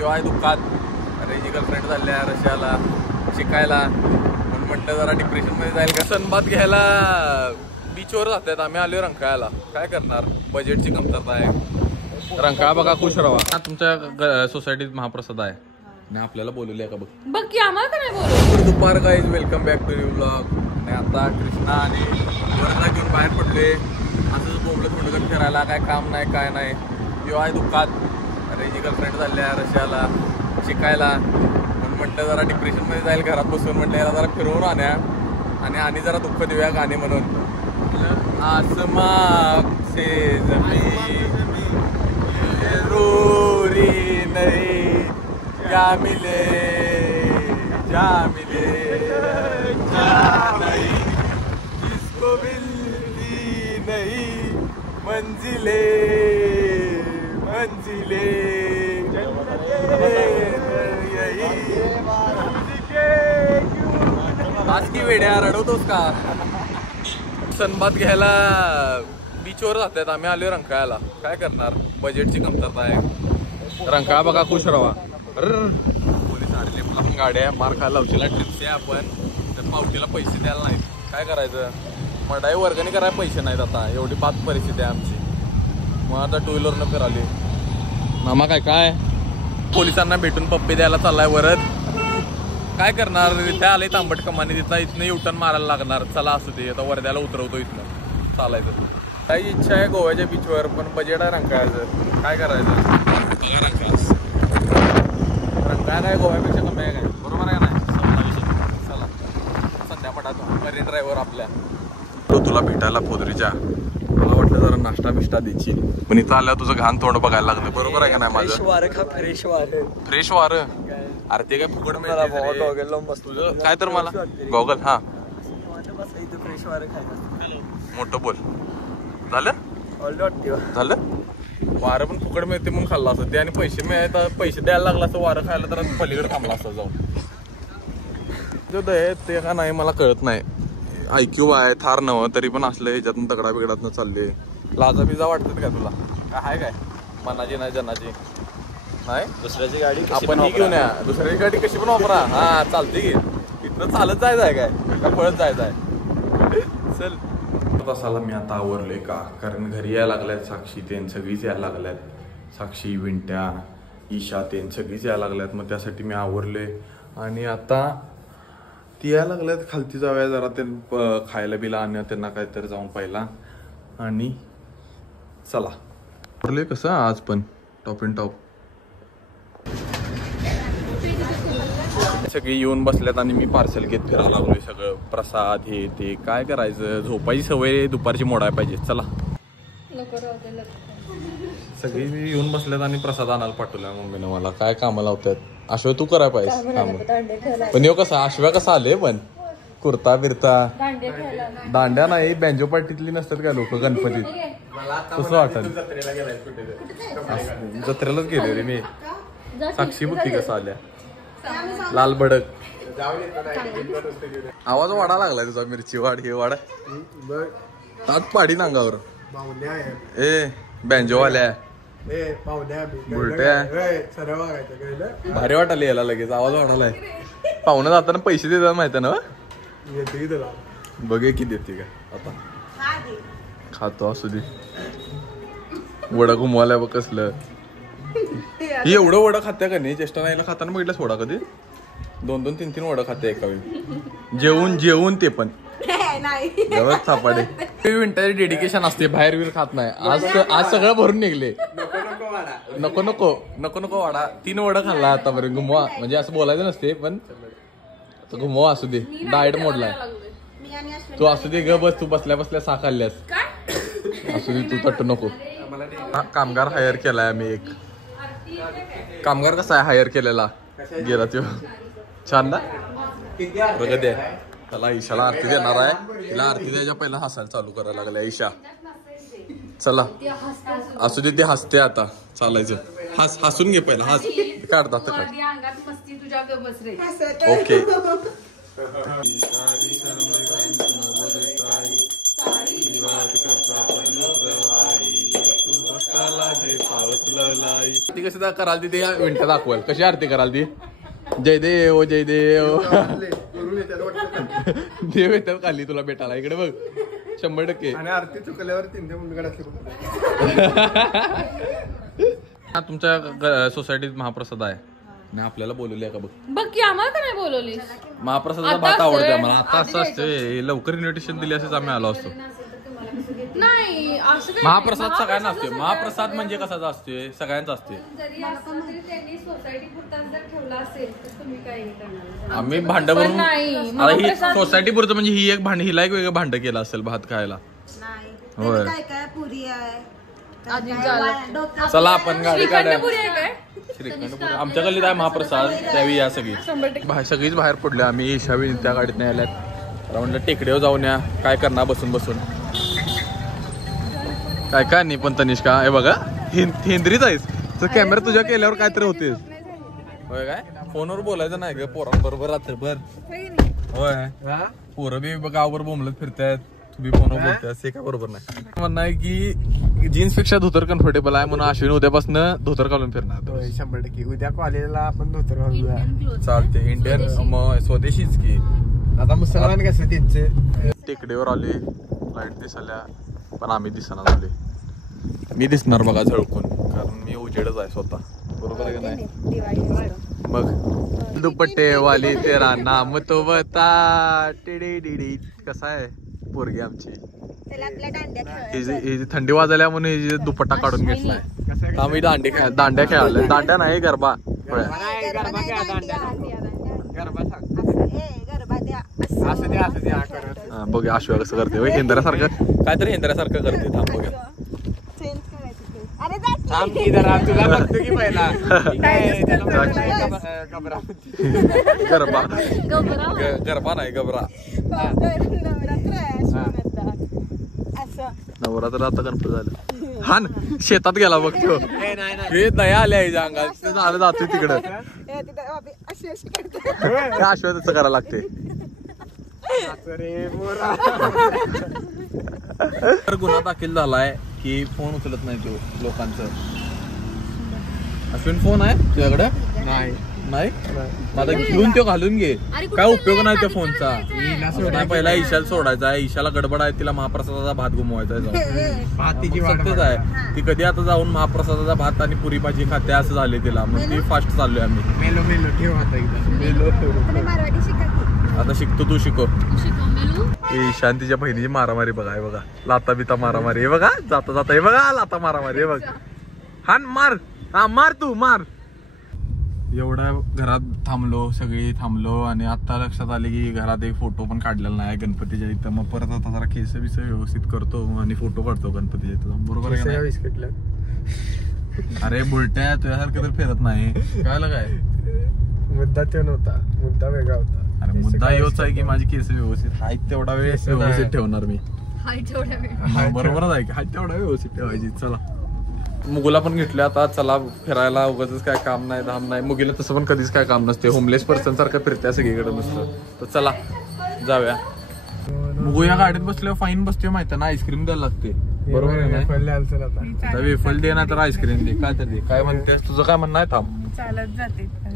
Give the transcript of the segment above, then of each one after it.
किंवा आहे दुःखात रेजी गर्लफ्रेंड झाल्या रशियाला शिकायला म्हणून म्हटलं जरा डिप्रेशनमध्ये जाईल का सनबात घ्यायला बीचवर जातात. आम्ही आलो रंकाळ्याला, काय करणार, बजेटची कमतरता आहे. रंकाळा बघा, खुश राहा. तुमच्या सोसायटीत महाप्रसाद आहे आणि आपल्याला बोलवले का बघ की आम्हाला नाही बोलवलं. दुपार guys, welcome back to new blog. आणि आता कृष्णा आणि वरला घेऊन बाहेर पडले. असंच बोंबलं थोडं फिरायला, काय काम नाही काय नाही. किंवा आहे दुःखात रेजी गर्लफ्रेंड झाल्या रशियाला शिकायला म्हणून म्हटलं जरा डिप्रेशनमध्ये जाईल घरात बसून, म्हटलं याला जरा फिरवून आणूया आणि जरा दुःख देऊया गाणे म्हणून. आसमां से ज़मीन जरूरी नहीं, क्या मिले क्या नहीं, जिसको मिलती नहीं मंजिले यही. आज की वेड्या रडवतोस का. सनबात घ्यायला बीचवर जातात. आम्ही आलो रंकाळ्याला, काय करणार, बजेटची कमतरता आहे. रंकाळा बघा, खुश राहा. पोलीस आलेले, मला पण गाड्या मार खायला लावशीला. ट्रिपचे आपण तर पावटीला पैसे द्यायला नाहीत, काय करायचं. मडाई वर्गणी करायला पैसे नाहीत आता, एवढी बात परिस्थिती आहे आमची. मग आता टू व्हीलरनं फिराली. मामा काय पोलिसांना भेटून पप्पी द्यायला चाललाय वरच, काय करणार. तिथे आले तांबट कमानी, तिथं इथनं युटर्न मारायला लागणार. चला असू दे, आता वर्ध्याला उतरवतो इथनं चालायचं. काही इच्छा आहे गोव्याच्या बीचवर, पण बजेट आहे रंकाळ्याचं, काय करायचं. रंकाळा काय गोव्यापेक्षा कमी आहे काय, बरोबर आहे का नाही. चला संध्यापटात मरीन ड्रायव्हर आपल्या तुला भेटायला पोदरीच्या. मला वाटलं जरा नाश्ता बिष्टा द्यायची, पण इथं आल्यावर तुझं घाण तोंड बघायला लागलं, बरोबर आहे का नाही. माझं फ्रेश वारं. अरे ते काय फुकट तुझं काय तर मला गॉगल. हा मोठं बोल. झालं वारं पण फुकट मिळते म्हणून खाल्ला असं ते, आणि पैसे मिळाले पैसे द्यायला लागला असं वारं खायला तर पलीकडे थांबला असं जाऊन. ते का नाही मला कळत नाही. IQ आहे थार नवं, तरी पण असलं ह्याच्यातून तगडा बिगडातनं चालले. लाजा बिजा वाटतात का तुला, काय आहे काय मनाची नाही जनाची नाही. दुसऱ्याची गाडी आपण घेऊन या, दुसऱ्याची गाडी कशी पण वापरा. हा चालते की, इथनं चालत जायचं आहे काय का पळत जायचं आहे. चल तासाला मी आता आवरले का, कारण घरी यायला लागल्यात साक्षी तेन सगळीच यायला लागल्यात. साक्षी, विंट्या, ईशा तेन सगळीच यायला लागल्यात. मग त्यासाठी मी आवरले आणि आता ती यायला लागल्यात. खालती जाऊया जरा ते खायला बिला आणि त्यांना काहीतरी जाऊन पाहिला. आणि चला आवरले कसं आज पण टॉप इन टॉप. सगळी येऊन बसल्यात आणि मी पार्सल घेत फिरायला लागलोय. सगळं प्रसाद हे ते, काय करायचं. झोपायची सवय दुपारची मोडायला पाहिजे. चला सगळी येऊन बसल्यात आणि प्रसाद आणायला पाठवल्या मम्मीनं मला. काय कामं लावतात. आश्वा तू करायला पाहिजे काम. पण येऊ कसा आश्वा कसा आले पण कुर्ता बिरता. दांड्या नाही, बँजो पार्टीतली नसतात काय लोक गणपतीत, तसं वाटत. जत्रेलाच गेले रे मी. साक्षी बुद्धी कसं आल्या लाल भडक. आवाज वाढा लागलाय तुझा. मिरची वाढ हे वाढ तात पाडी नांगावर. ए बँजोवाल्या बुलट्या भारी वाटायला यायला लगेच. आवाज वाढालाय. पाहुणं जाताना पैसे देतात माहिती ना. बघे की देते का आता. खातो असू दे. वडा घुमवालाय बघ कसलं. ही एवढं वडा खात्या का नाही. चेष्टा नाही खाताना बघितलं सोडा कधी. 2-2, 3-3 वडा खाते एका वेळी. जेवून ते पण गवत सापाडे. मिनिटाची डेडिकेशन असते. बाहेर वीर खात नाही. आज सगळं भरून निघले. नको वाडा. 3 वडा खाल्ला आतापर्यंत. घुमवा म्हणजे असं बोलायचं नसते, पण घुमवा असू दे. डाएट मोडलाय तू. असू दे ग बस. तू बसल्या बसल्या सा खाल्ल्यास. असू दे तू तट्टू नको. कामगार हायर केलाय आम्ही एक. कामगार कसा आहे हायर केलेला गेला तो. छान ना प्रगती आहे. त्याला ईशाला आरती देणार आहे. तिला आरती द्यायच्या पहिला हसायला चालू करायला लागल्या ईशा. चला असू दे. ते हसते आता. चालायचं. हसून घे पहिला. हस काढता ओके. ती कशी कराल ती ते मिनिटं दाखवाल कशी आरती कराल ती जय देव जय देव देव येतात खाली तुला भेटायला इकडे बघ 100% आणि आरती चुकल्यावर 3 मुंडगड असते तुमच्या सोसायटीत महाप्रसाद आहे नाही आपल्याला बोलवली आहे का बघ की आम्हाला का नाही बोलवली महाप्रसादाचा भात आवडतो आम्हाला आता असं असते लवकर इन्व्हिटेशन दिली असेच आम्ही आलो असतो नाही असं काही महाप्रसाद सगळ्यांना असते महाप्रसाद म्हणजे कसाचा असते सगळ्यांचा असते जरी असलं तरी त्यांनी सोसायटी पुरता जर ठेवला असेल तर तुम्ही काही करणार आम्ही भांड भरून नाही, आता ही सोसायटी पुरतं म्हणजे ही एक भांड हिला एक वेगळं भांड केलं असेल भात खायला होय काय पुरी आहे चला आपण गाडी काढायला पुरी आहे काय श्रीखंडपुरी आमच्या गल्लीत आहे महाप्रसाद त्यावेळी या सगळी सगळीच बाहेर पडले आम्ही ईशावी त्या गाडीत नाही आल्यात म्हणलं टेकडीवर जाऊन या काय करणार बसून बसून काय काय नाही पण तनिष्का हे बघा हिंद्रीच आहेस तर कॅमेरा तुझ्या केल्यावर काय तरी होतेस होय काय फोनवर बोलायचं नाही ग पोरांबरोबर रात्रभर होय पोरं बी गावभर बोंबलत फिरतायत तुम्ही फोनवर बोलताय हे काय बरोबर नाही म्हणणं आहे की जीन्स पेक्षा धोतर कम्फर्टेबल आहे म्हणून अश्विन उद्यापासून धोतर घालून फिरणार 100% उद्या कॉलेजला आपण धोतर घालूया चालते इंडियन स्वदेशीच की आता मुसलमान कसं त्यांचे टेकडीवर आले लाईट दिसाल्या पण आम्ही दिसणार झाले मी दिसणार बघा झळकून कारण मी उजेडच आहे स्वतः बरोबर आहे का नाही मग दुपट्टे वाली तेरा नाम तो बता टिडी कसा आहे पोरगी आमची ही थंडी वाजल्या म्हणून ही दुपट्टा काढून घेतलाय आम्ही दांड्या खेळायला दांड्या नाही गरबा बघा अश्वा कसं करते हेंद्रासारखं काहीतरी हेंद्रासारखं करते थांब बघा गरबा नाही गबरा नवरात्र आता गणपती झालं हा शेतात गेला बघ तो हे दया आल्या याच्या अंगात ते झालं जातोय तिकडं अश्वा त्याचं करायला लागते तर गुन्हा दाखल झालाय की फोन उचलत नाही तो लोकांचं अश्विन फोन आहे तुझ्याकडे नाही आता घेऊन तो घालून घे काय उपयोग नाही त्या फोनचा नाही पहिला ईशाला सोडायचा ईशाला गडबड आहे तिला महाप्रसादाचा भात घुमवायचा सत्यच आहे ती कधी आता जाऊन महाप्रसादाचा भात आणि पुरी भाजी खाते असं झाले तिला मग ती फास्ट चाललोय आम्ही मेलो ठेव आता शिकतो तू शिको शांतीच्या बहिणीची मारामारी बघा हे बघा लाता बिता मारामारी हे बघा जाता जाता हे बघा लाता मारामारी हे बघ हा मार हा मार तू मार एवढ्या घरात थांबलो सगळी थांबलो आणि आता लक्षात आले की घरात एक फोटो पण काढलेला नाही गणपतीच्या इथं मग परत आता जरा केस बिस व्यवस्थित करतो आणि फोटो काढतो गणपतीच्या इथं बरोबर आहे अरे बुलट्या तुझ्यासारखं तर फिरत नाही कळलं काय मुद्दा तो नव्हता मुद्दा वेगळा होता अरे मुद्दा एवढाच आहे की माझी केस व्यवस्थित हाईट तेवढा वेळ व्यवस्थित ठेवणार मी बरोबरच आहे की हाईट तेवढा व्यवस्थित ठेवायची चला मुगला पण घेतले आता चला फिरायला उगाच काय काम नाही धाम नाही मुगीला तसं पण कधीच काय काम नसते होमलेस पर्सन सारखं फिरत्या सगळीकडे नुसतं तर चला जाऊया मुगू या गाडीत बसल्यावर फाईन बसते माहिती ना आईस्क्रीम द्यायला लागते बरोबर आहे वेफल दे ना तर आईस्क्रीम दे काय तर दे काय म्हणतेस तुझं काय म्हणणं आहे थांब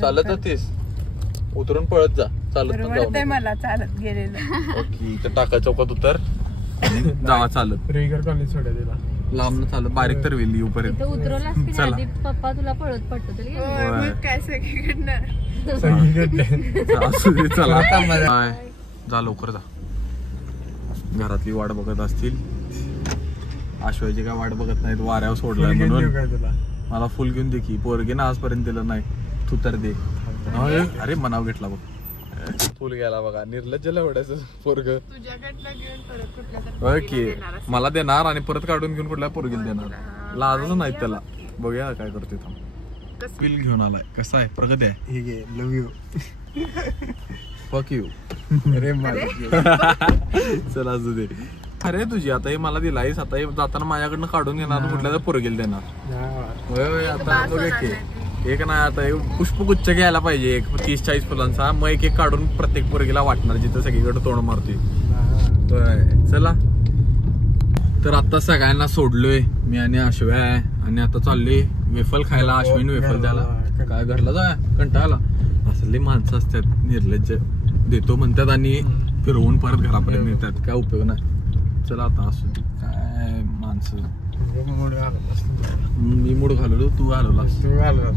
चालत जातेस उतरून पळत जा चालत पण मला चालत गेलेलं ओके तर टाका चौकात उतर जावा चालत रेगर कॉलेज सोडा दिला लांब चालत बारीक तर वेली उपर्यंत उतरवला पप्पा तुला पळत पडतो तरी काय सगळीकडनं चला जा लवकर जा घरातली वाट बघत असतील आश्वाची काय वाट बघत नाहीत वाऱ्यावर सोडलाय म्हणून मला फुल घेऊन दे की पोरगी ना आजपर्यंत दिलं नाही तू तर दे अरे मनाव घेतला बघ फुल गेला बघा निर्लज्जला एवढ्याच पोरग ओके मला देणार आणि परत काढून घेऊन कुठल्या पोरगीला देणार लाजच नाही त्याला बघूया काय करतोय थांब बिल घेऊन आलाय कसा आहे प्रगती आहे हे लव यू फक यू अरे चला असू दे अरे तुझी आता हे मला दिलायस आता हे जाताना माझ्याकडनं काढून घेणार कुठल्या पोरगीला देणार होय आता बघा की एक नाही आता पुष्पगुच्छ घ्यायला पाहिजे एक 30-40 फुलांचा मग एक काढून प्रत्येक पोरगीला वाटणार जिथं सगळीकडे तोंड मारतोय चला तर आता सगळ्यांना सोडलोय मी आणि अश्व्या आहे आणि आता चालली वेफल खायला. अश्विन वेफल द्यायला काय घरला जा कंटाळला. असले माणसं असतात निर्लज्ज, देतो म्हणतात आणि फिरवून परत घरापर्यंत येतात. काय उपयोग नाही. चला आता असू दे, काय माणसं. मी मूड घालवलो, तू घालवलास. तू घालवला